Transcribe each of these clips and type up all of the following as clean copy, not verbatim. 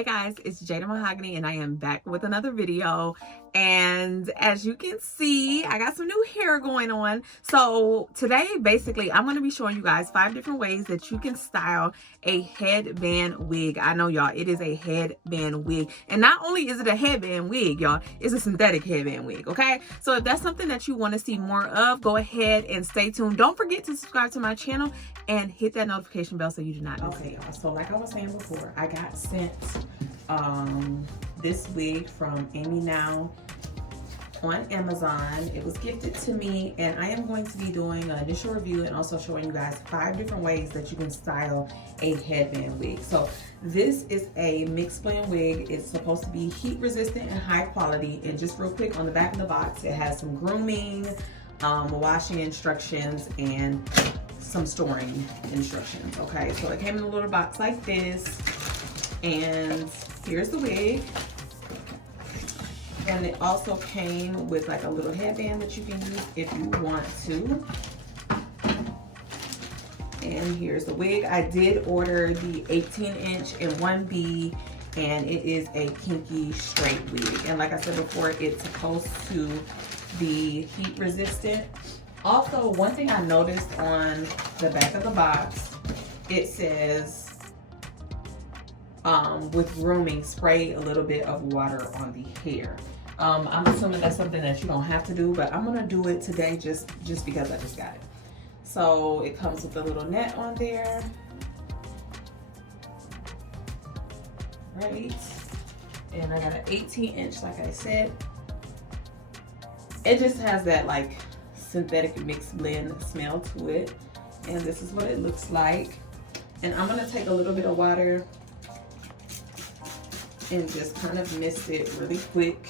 Hey guys, it's Jada Mahogane and I am back with another video. And as you can see, I got some new hair going on. So today, basically, I'm going to be showing you guys 5 different ways that you can style a headband wig. I know, y'all, it is a headband wig. And not only is it a headband wig, y'all, it's a synthetic headband wig, okay? So if that's something that you want to see more of, go ahead and stay tuned. Don't forget to subscribe to my channel and hit that notification bell so you do not miss it. Okay, y'all, so like I was saying before, I got sent this wig from Aminow on Amazon. It was gifted to me, and I am going to be doing an initial review and also showing you guys 5 different ways that you can style a headband wig. So this is a mixed blend wig. It's supposed to be heat resistant and high quality. And just real quick, on the back of the box, it has some grooming, washing instructions, and some storing instructions. Okay, so it came in a little box like this, and here's the wig. And it also came with like a little headband that you can use if you want to. And here's the wig. I did order the 18-inch in 1B, and it is a kinky straight wig. And like I said before, it's supposed to be heat resistant. Also, one thing I noticed on the back of the box, it says, with grooming, spray a little bit of water on the hair. I'm assuming that's something that you don't have to do, but I'm gonna do it today just because I just got it. So it comes with a little net on there, right? And I got an 18-inch, like I said. It just has that like synthetic mixed blend smell to it, and this is what it looks like. And I'm gonna take a little bit of water and just kind of mist it really quick,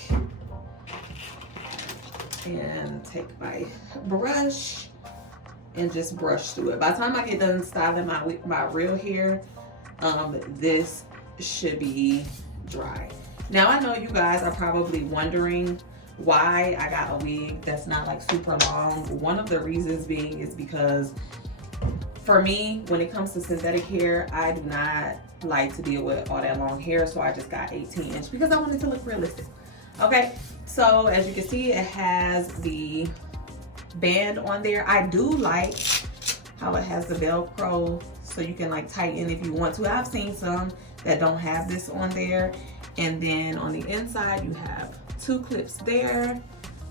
and take my brush and just brush through it. By the time I get done styling my real hair, this should be dry. Now I know you guys are probably wondering why I got a wig that's not like super long. One of the reasons being is because for me, when it comes to synthetic hair, I do not like to deal with all that long hair, so I just got 18-inch because I wanted to look realistic. Okay, so as you can see, it has the band on there. I do like how it has the Velcro, so you can like tighten if you want to. I've seen some that don't have this on there. And then on the inside, you have 2 clips there,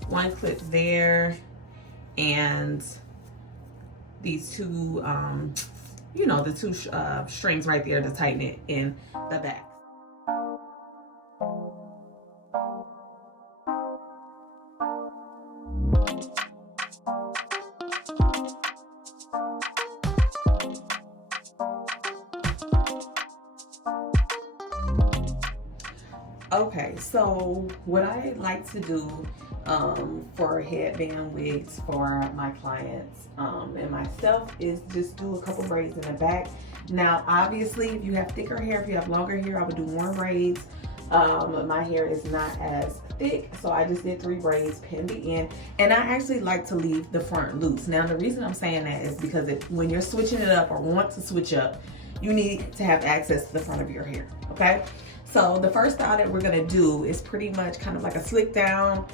1 clip there, and these 2 you know, the 2 strings right there to tighten it in the back. Okay, so what I like to do for headband wigs for my clients and myself is just do a couple braids in the back. Now, obviously, if you have thicker hair, if you have longer hair, I would do more braids. My hair is not as thick, so I just did 3 braids, pinned the end, and I actually like to leave the front loose. Now, the reason I'm saying that is because when you're switching it up or want to switch up, you need to have access to the front of your hair, okay? So the first style that we're gonna do is pretty much kind of like a slick down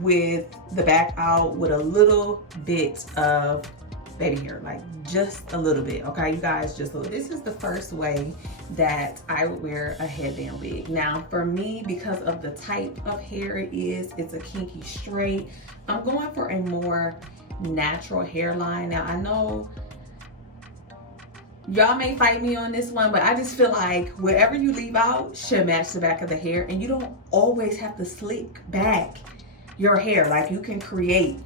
with the back out with a little bit of baby hair, like just a little bit, okay, you guys, just a little. This is the first way that I would wear a headband wig. Now, for me, because of the type of hair it is, it's a kinky straight, I'm going for a more natural hairline. Now, I know y'all may fight me on this one, but I just feel like whatever you leave out should match the back of the hair, and you don't always have to slick back your hair. Like, you can create,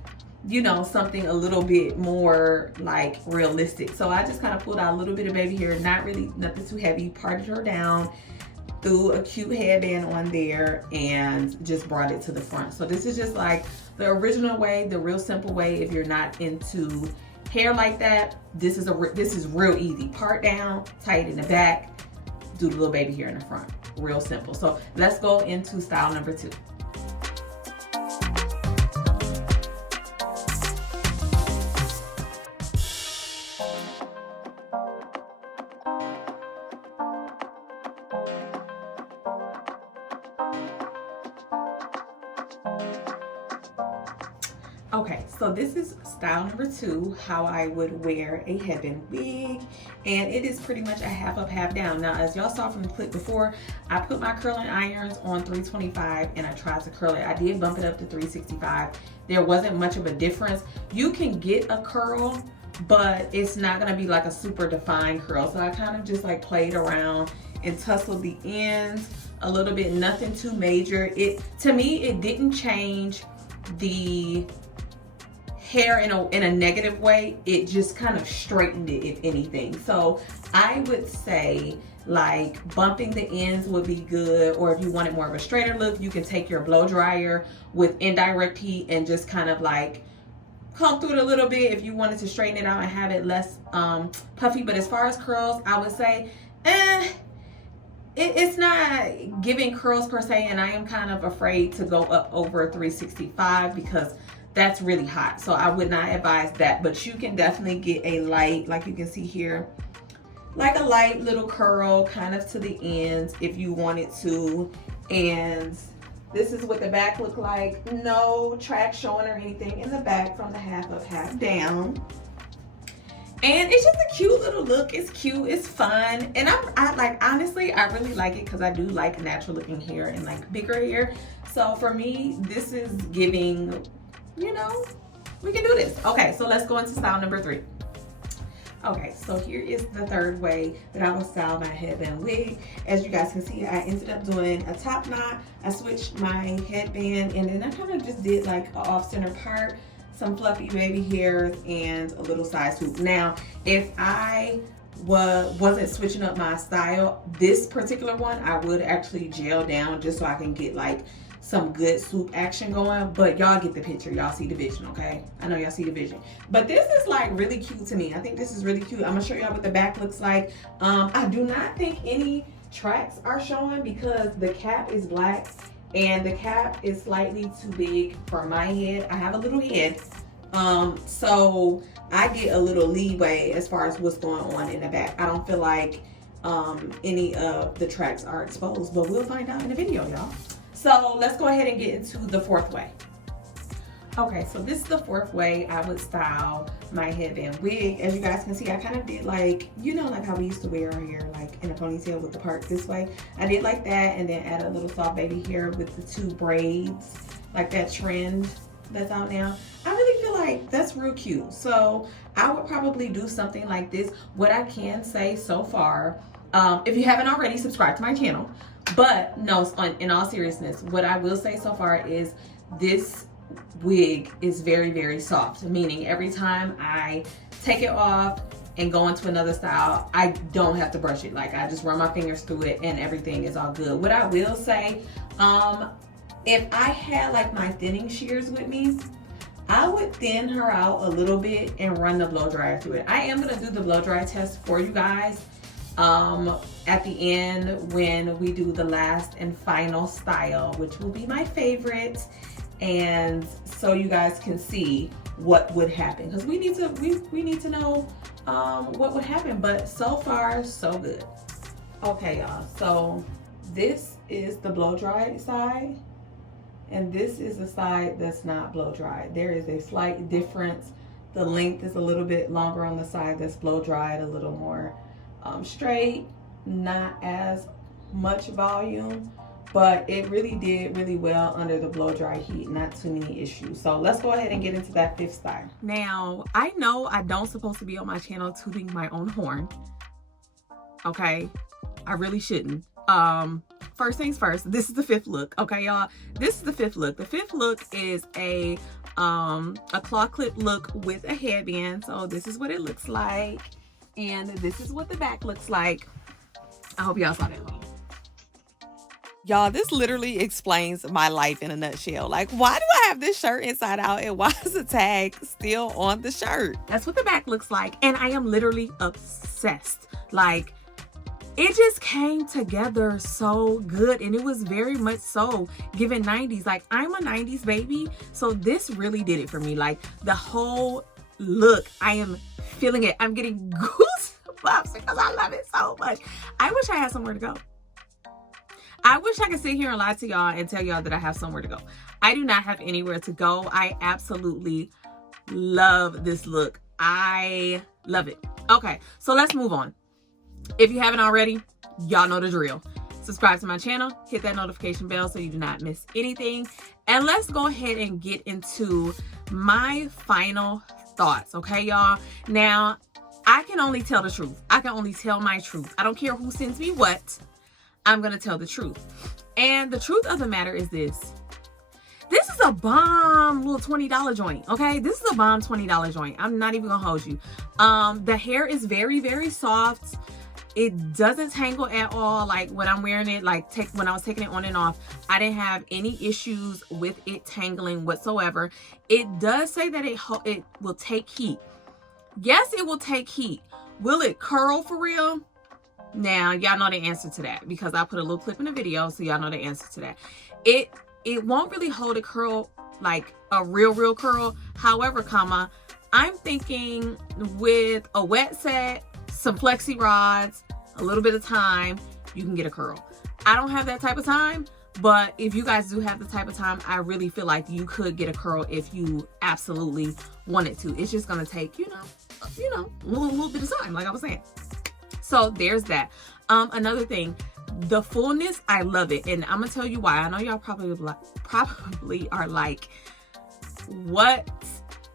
you know, something a little bit more like realistic. So I just kind of pulled out a little bit of baby hair, not really nothing too heavy, parted her down, threw a cute headband on there, and just brought it to the front. So this is just like the original way, the real simple way. If you're not into hair like that, this is real easy. Part down, tight in the back, do the little baby hair in the front. Real simple. So let's go into style number 2. Okay, so this is style number 2, how I would wear a headband wig, and it is pretty much a half up, half down. Now, as y'all saw from the clip before, I put my curling irons on 325 and I tried to curl it. I did bump it up to 365. There wasn't much of a difference. You can get a curl, but it's not gonna be like a super defined curl. So I kind of just like played around and tussled the ends a little bit, nothing too major. To me, it didn't change the hair in a negative way. It just kind of straightened it, if anything. So I would say like bumping the ends would be good, or if you wanted more of a straighter look, you can take your blow dryer with indirect heat and just kind of like comb through it a little bit if you wanted to straighten it out and have it less puffy. But as far as curls, I would say it's not giving curls per se, and I am kind of afraid to go up over 365 because that's really hot. So I would not advise that, but you can definitely get a light, like you can see here, like a light little curl kind of to the ends if you wanted to. And this is what the back look like. No track showing or anything in the back from the half up, half down. And it's just a cute little look. It's cute, it's fun. And I like, honestly, I really like it because I do like natural looking hair and like bigger hair. So for me, this is giving, you know, we can do this. Okay, so let's go into style number 3. Okay, so here is the third way that I would style my headband wig. As you guys can see, I ended up doing a top knot. I switched my headband and then I kind of just did like an off-center part, some fluffy baby hairs, and a little side swoop. Now, if I wasn't switching up my style, this particular one, I would actually gel down just so I can get like some good swoop action going. But y'all get the picture, y'all see the vision, okay? I know y'all see the vision. But this is like really cute to me. I think this is really cute. I'm gonna show y'all what the back looks like. I do not think any tracks are showing because the cap is black and the cap is slightly too big for my head. I have a little head, so I get a little leeway as far as what's going on in the back. I don't feel like any of the tracks are exposed, but we'll find out in the video, y'all. So let's go ahead and get into the 4th way. Okay, so this is the 4th way I would style my headband wig. As you guys can see, I kind of did like, you know, like how we used to wear our hair like in a ponytail with the part this way. I did like that, and then add a little soft baby hair with the 2 braids, like that trend that's out now. I really feel like that's real cute. So I would probably do something like this. What I can say so far, if you haven't already, subscribe to my channel. But no, in all seriousness, what I will say so far is this wig is very, very soft, meaning every time I take it off and go into another style, I don't have to brush it. Like, I just run my fingers through it and everything is all good. What I will say, if I had like my thinning shears with me, I would thin her out a little bit and run the blow dryer through it. I am gonna do the blow dry test for you guys at the end when we do the last and final style, which will be my favorite, and so you guys can see what would happen, because we need to know what would happen. But so far so good. Okay, y'all, so this is the blow dry side and this is the side that's not blow dried. There is a slight difference. The length is a little bit longer on the side that's blow dried, a little more straight, not as much volume, but it really did really well under the blow dry heat. Not too many issues. So let's go ahead and get into that 5th style. Now, I know I don't supposed to be on my channel tooting my own horn, okay? I really shouldn't. First things first, this is the 5th look, okay, y'all? This is the 5th look. The 5th look is a claw clip look with a headband. So this is what it looks like, and this is what the back looks like. I hope y'all saw that one. Y'all, this literally explains my life in a nutshell. Like, why do I have this shirt inside out and why is the tag still on the shirt? That's what the back looks like, and I am literally obsessed. Like, it just came together so good, and it was very much so given 90s. Like, I'm a 90s baby, so this really did it for me. Like, the whole look, I am feeling it. I'm getting goosebumps because I love it so much. I wish I had somewhere to go. I wish I could sit here and lie to y'all and tell y'all that I have somewhere to go. I do not have anywhere to go. I absolutely love this look. I love it. Okay, so let's move on. If you haven't already, y'all know the drill. Subscribe to my channel, hit that notification bell so you do not miss anything. And let's go ahead and get into my final thoughts, okay, y'all? Now, I can only tell the truth. I can only tell my truth. I don't care who sends me what. I'm going to tell the truth. And the truth of the matter is this. This is a bomb little $20 joint, okay? This is a bomb $20 joint. I'm not even going to hold you. The hair is very, very soft. It doesn't tangle at all. Like when I'm wearing it, like when I was taking it on and off, I didn't have any issues with it tangling whatsoever. It does say that it will take heat. Yes, it will take heat. Will it curl for real? Now, y'all know the answer to that because I put a little clip in the video, so y'all know the answer to that. It won't really hold a curl like a real curl. However, I'm thinking with a wet set, some flexi rods, a little bit of time, you can get a curl. I don't have that type of time, but if you guys do have the type of time, I really feel like you could get a curl if you absolutely wanted to. It's just gonna take, you know, a little bit of time, like I was saying. So there's that. Another thing, the fullness, I love it, and I'm gonna tell you why. I know y'all probably are like, what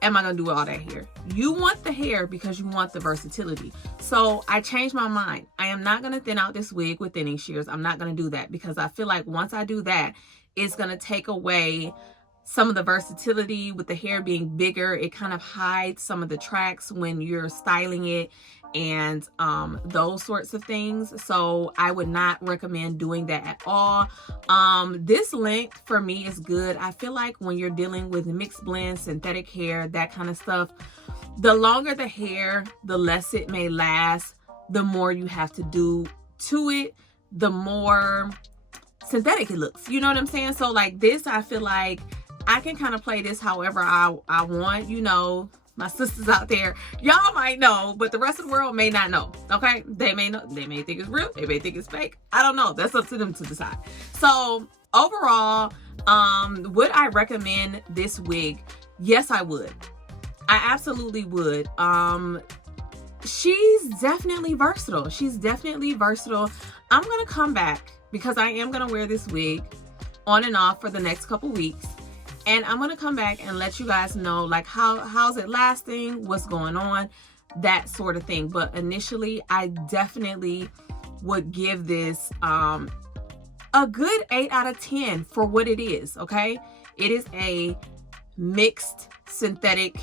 am I gonna do with all that hair? You want the hair because you want the versatility. So I changed my mind. I am not gonna thin out this wig with thinning shears. I'm not gonna do that because I feel like once I do that, it's gonna take away some of the versatility with the hair being bigger. It kind of hides some of the tracks when you're styling it and those sorts of things. So I would not recommend doing that at all. This length for me is good. I feel like when you're dealing with mixed blend, synthetic hair, that kind of stuff, the longer the hair, the less it may last, the more you have to do to it, the more synthetic it looks. You know what I'm saying? So like this, I feel like I can kind of play this however I want. You know, my sisters out there, y'all might know, but the rest of the world may not know, okay? They may know, they may think it's real, they may think it's fake. I don't know. That's up to them to decide. So overall, would I recommend this wig? Yes, I would. I absolutely would. She's definitely versatile. She's definitely versatile. I'm gonna come back because I am gonna wear this wig on and off for the next couple weeks. And I'm gonna come back and let you guys know like how's it lasting, what's going on, that sort of thing. But initially, I definitely would give this a good 8 out of 10 for what it is, okay? It is a mixed synthetic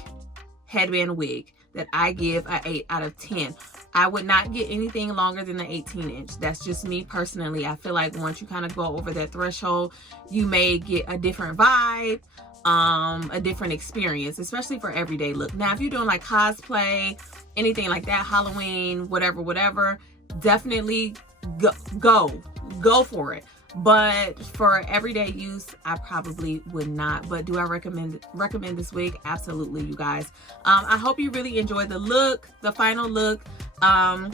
headband wig that I give a 8 out of 10. I would not get anything longer than the 18-inch. That's just me personally. I feel like once you kind of go over that threshold, you may get a different vibe, a different experience, especially for everyday look. Now, if you're doing like cosplay, anything like that, Halloween, whatever, definitely go for it. But for everyday use, I probably would not. But do I recommend this wig? Absolutely, you guys. I hope you really enjoyed the look, the final look. I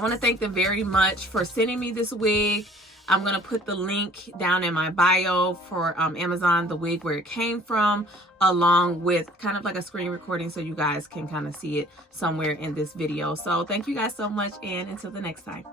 want to thank them very much for sending me this wig. I'm going to put the link down in my bio for Amazon, the wig where it came from, along with kind of like a screen recording so you guys can kind of see it somewhere in this video. So thank you guys so much, and until the next time.